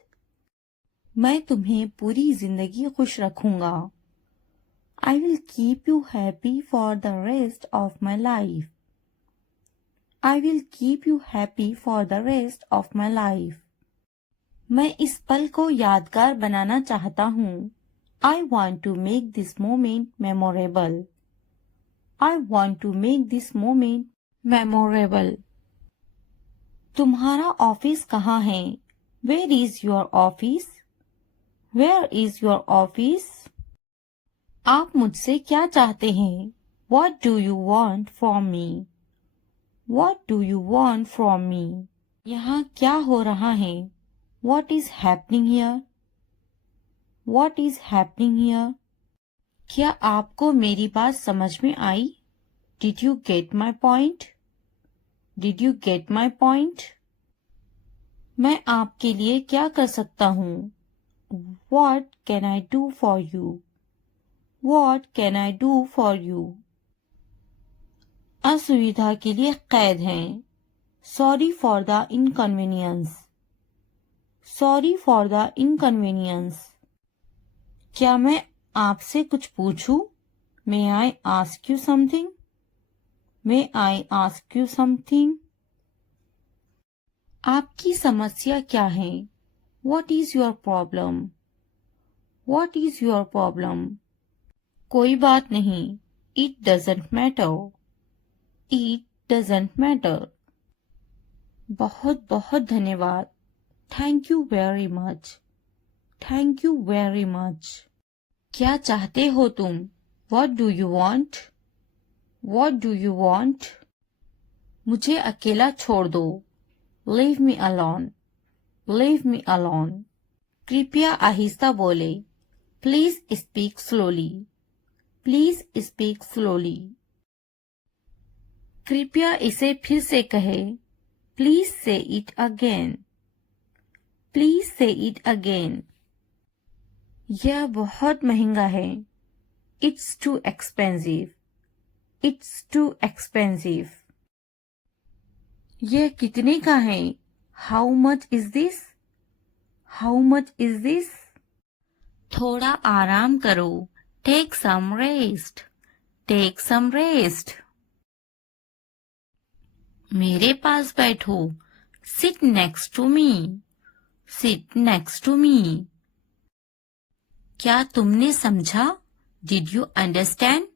मैं तुम्हें पूरी जिंदगी खुश रखूंगा। I will keep you happy for the rest of my life. I will keep you happy for the rest of my life. मैं इस पल को यादगार बनाना चाहता हूँ। I want to make this moment memorable. I want to make this moment memorable. तुम्हारा ऑफिस कहाँ है? Where is your office? Where is your office? आप मुझसे क्या चाहते हैं? What do you want from me? What do you want from me? यहाँ क्या हो रहा है? What is happening here? What is happening here? क्या आपको मेरी बात समझ में आई? Did you get my point? Did you get my point? मैं आपके लिए क्या कर सकता हूँ? What can I do for you? What can I do for you? असुविधा के लिए कैद हैं. Sorry for the inconvenience. Sorry for the inconvenience. क्या मैं आपसे कुछ पूछूं? May I ask you something? May I ask you something? आपकी समस्या क्या है? What is your problem? What is your problem? कोई बात नहीं. It doesn't matter. It doesn't matter. बहुत बहुत धन्यवाद. Thank you very much. Thank you very much. क्या चाहते हो तुम? What do you want? What do you want? मुझे अकेला छोड़ दो. Leave me alone. Leave me alone. कृपया आहिस्ता बोले. Please speak slowly. Please speak slowly. कृपया इसे फिर से कहे. Please say it again. Please say it again. यह बहुत महंगा है. It's too expensive. It's too expensive. यह कितने का है? How much is this? How much is this? थोड़ा आराम करो. Take some rest. Take some rest. मेरे पास बैठो. Sit next to me. Sit next to me. क्या तुमने समझा? Did you understand?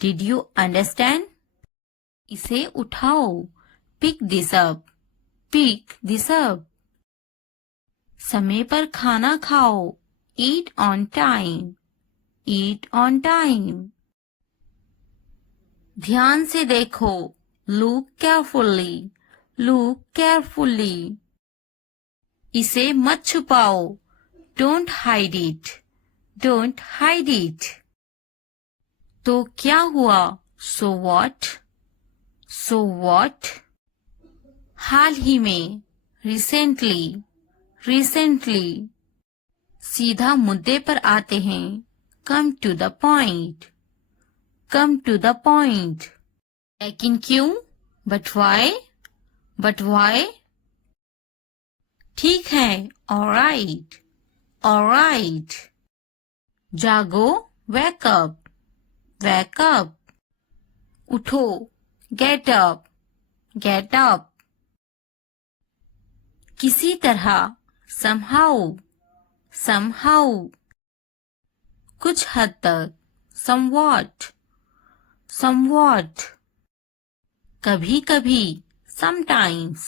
Did you understand? इसे उठाओ. Pick this up. Pick this up. समय पर खाना खाओ. Eat on time. Eat on time. ध्यान से देखो. Look carefully. Look carefully. इसे मत छुपाओ. Don't hide it. Don't hide it. तो क्या हुआ? So what? So what? हाल ही में. Recently. Recently. सीधा मुद्दे पर आते हैं. Come to the point. Come to the point. लेकिन क्यों? But why? But why? ठीक है. All right. All right. जागो. Wake up. Wake up. उठो. Get up. Get up. किसी तरह. Somehow. Somehow. कुछ हद तक. Somewhat. Somewhat. कभी कभी. Sometimes.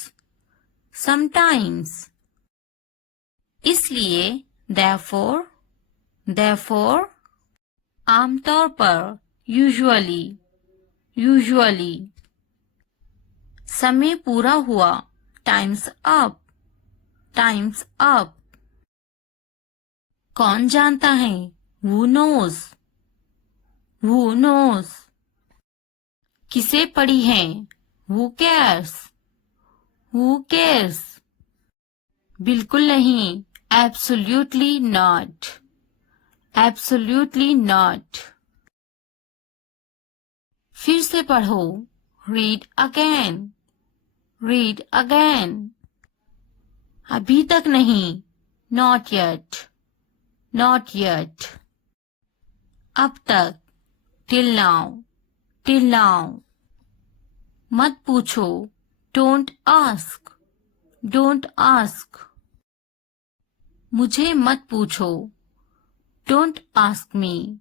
Sometimes. इसलिए. Therefore. Therefore. आमतौर पर. Usually. Usually. समय पूरा हुआ. Time's up. Time's up. कौन जानता है? Who knows? Who knows? किसे पड़ी है? Who cares? Who cares? बिल्कुल नहीं. Absolutely not. Absolutely not. फिर से पढ़ो. Read again. Read again. अभी तक नहीं. Not yet. Not yet. अब तक. Till now. Till now. मत पूछो. Don't ask. Don't ask. मुझे मत पूछो. Don't ask me.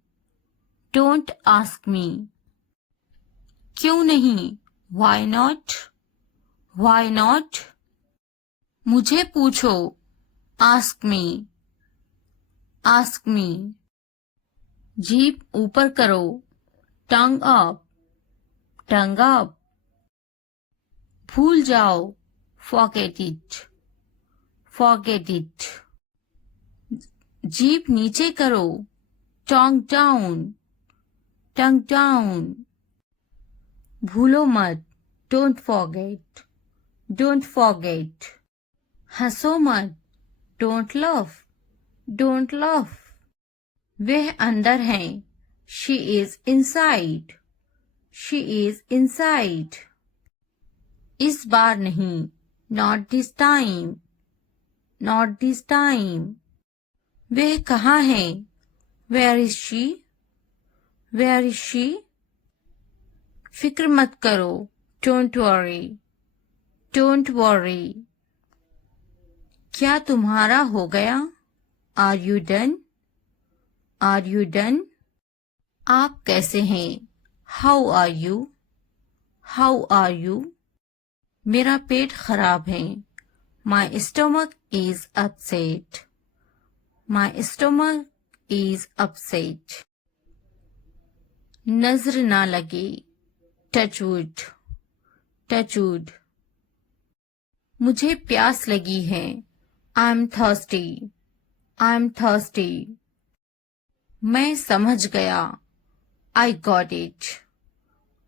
Don't ask me. क्यों नहीं? Why not? Why not? मुझे पूछो. Ask me. Ask me. जीभ ऊपर करो. टंग अप, टंग अप। भूल जाओ, forget it, forget it। जीभ नीचे करो, tongue down, tongue down। भूलो मत, don't forget, don't forget। हंसो मत, don't laugh, don't laugh। वह अंदर है, she is inside, she is inside। इस बार नहीं, not this time, not this time। वह कहाँ है, where is she, where is she। फिक्र मत करो, don't worry, don't worry। क्या तुम्हारा हो गया, are you done, are you done। आप कैसे हैं, how are you, how are you। मेरा पेट खराब है, my stomach is upset, my stomach is upset। नजर ना लगे, touch wood, touch wood। मुझे प्यास लगी है, I'm thirsty, I'm thirsty। मैं समझ गया, I got it,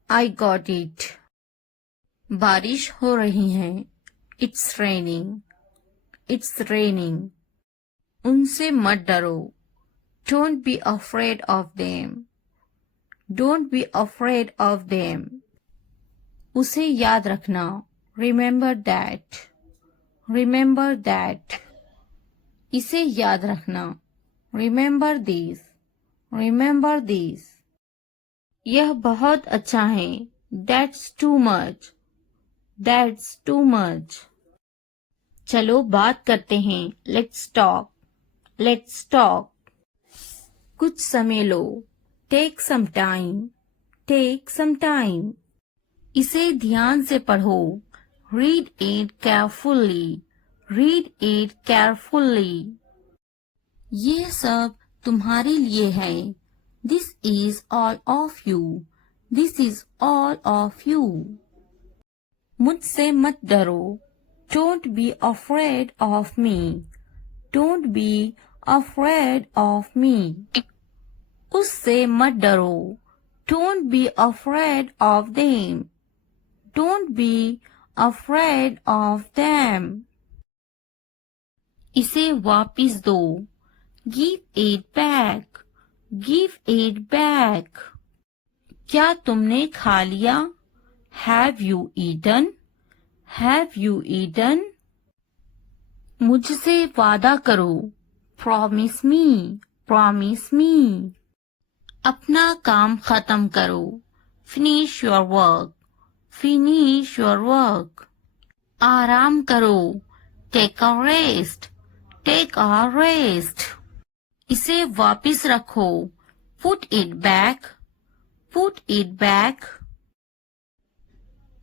I got it। बारिश हो रही है, it's raining, it's raining। उनसे मत डरो, don't be afraid of them, don't be afraid of them। उसे याद रखना, remember that, remember that। इसे याद रखना, remember this, remember this। यह बहुत अच्छा है, that's too much, that's too much। चलो बात करते हैं, let's talk, let's talk। कुछ समय लो, take some time, take some time। इसे ध्यान से पढ़ो, read it carefully, read it carefully। ये सब तुम्हारे लिए है, this is all of you, this is all of you। मुझसे मत डरो, don't be afraid of me, don't be afraid of me। उससे मत डरो, don't be afraid of them, don't be afraid of them। इसे वापिस दो, give it back, give it back। क्या तुमने खा लिया, have you eaten, have you eaten। मुझसे वादा करो, promise me, promise me। अपना काम खत्म करो, finish your work, finish your work। आराम करो, take a rest, take a rest। इसे वापिस रखो, put it back, put it back।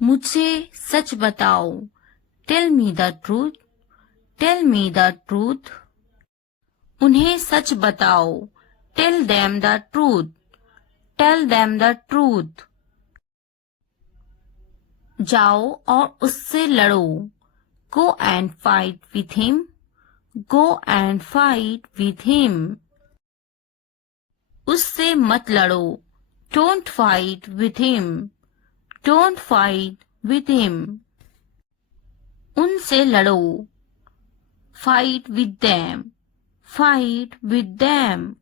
मुझसे सच बताओ, tell me the truth, tell me the truth। उन्हें सच बताओ, tell them the truth, tell them the truth। जाओ और उससे लड़ो, go and fight with him, go and fight with him। उससे मत लड़ो, don't fight with him, don't fight with him। उनसे लड़ो, fight with them, fight with them।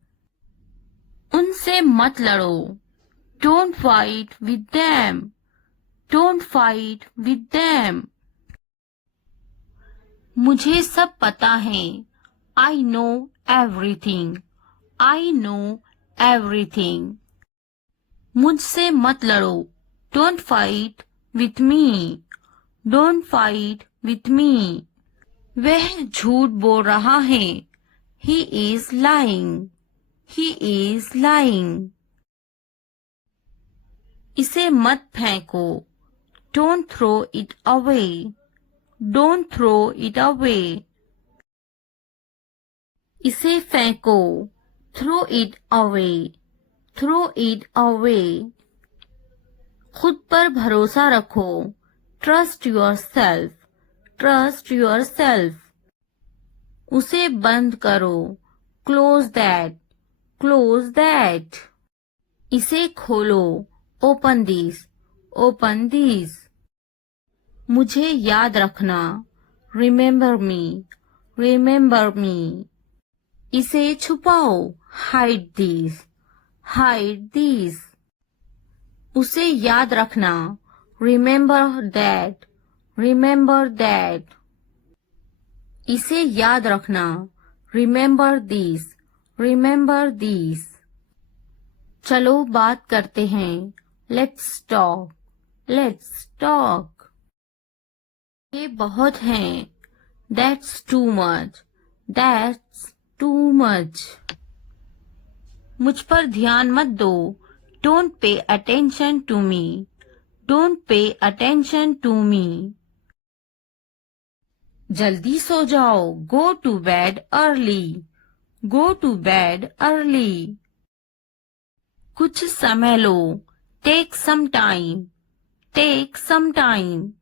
उनसे मत लड़ो, don't fight with them, don't fight with them। मुझे सब पता है, I know everything, I know everything। मुझसे मत लड़ो, don't fight with me, don't fight with me। वह झूठ बोल रहा है, he is lying, he is lying। इसे मत फेंको, don't throw it away, don't throw it away। इसे फेंको, throw it away, throw it away। खुद पर भरोसा रखो। Trust yourself, trust yourself. उसे बंद करो। Close that, close that. इसे खोलो। Open this, open this. मुझे याद रखना। Remember me, remember me. इसे छुपाओ। Hide this, hide this. उसे याद रखना। Remember that, remember that. इसे याद रखना। Remember this, remember this. चलो बात करते हैं। Let's talk, let's talk. ये बहुत हैं। That's too much, that's too much. मुझ पर ध्यान मत दो। Don't pay attention to me, don't pay attention to me. जल्दी सो जाओ। Go to bed early, go to bed early. कुछ समय लो। Take some time, take some time.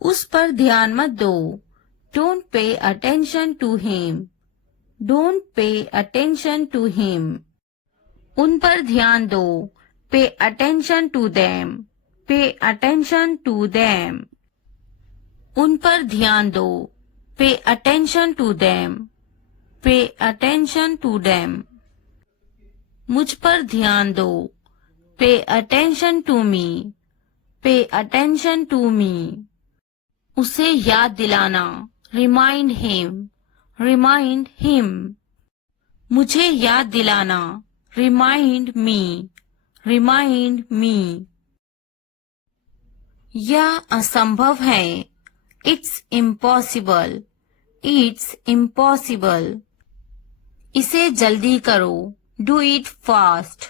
उस पर ध्यान मत दो। Don't pay attention to him, don't pay attention to him. उन पर ध्यान दो। Pay attention to them, pay attention to them. उन पर ध्यान दो। Pay attention to them, pay attention to them. मुझ पर ध्यान दो। पे अटेंशन टू मी, पे अटेंशन टू मी। उसे याद दिलाना। Remind him, remind him. मुझे याद दिलाना। Remind me, remind me. यह असंभव है। It's impossible, it's impossible. इसे जल्दी करो। Do it fast,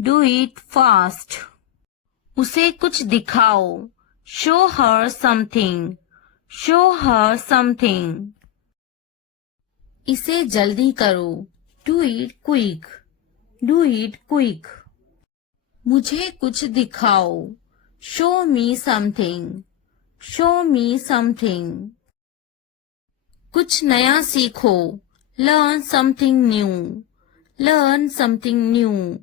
do it fast. उसे कुछ दिखाओ। Show her something, show her something. इसे जल्दी करो। Do it quick, do it quick. मुझे कुछ दिखाओ। Show me something, show me something. कुछ नया सीखो। Learn something new, learn something new.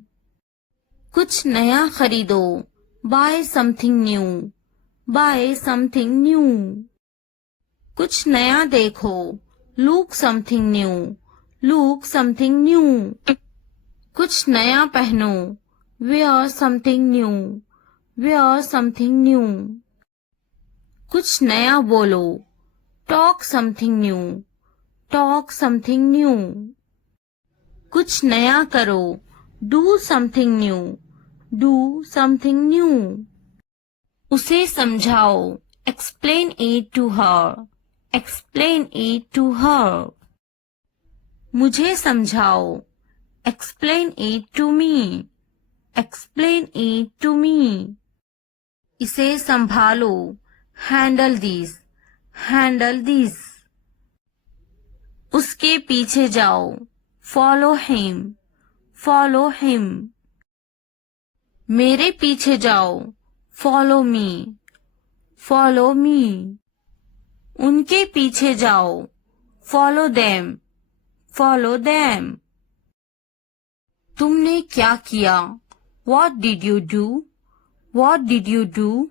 कुछ नया खरीदो। Bye something new, buy something new. कुछ नया देखो। Look something new, look something new. कुछ नया पहनो। Wear something new, wear something new. कुछ नया बोलो। Talk something new, talk something new. कुछ नया करो। Do something new, do something new. उसे समझाओ। Explain it to her, explain it to her. मुझे समझाओ। Explain it to me, explain it to me. इसे संभालो। Handle this, handle this. उसके पीछे जाओ। Follow him, follow him. मेरे पीछे जाओ। Follow me, follow me. उनके पीछे जाओ। Follow them, follow them. तुमने क्या किया? What did you do? What did you do?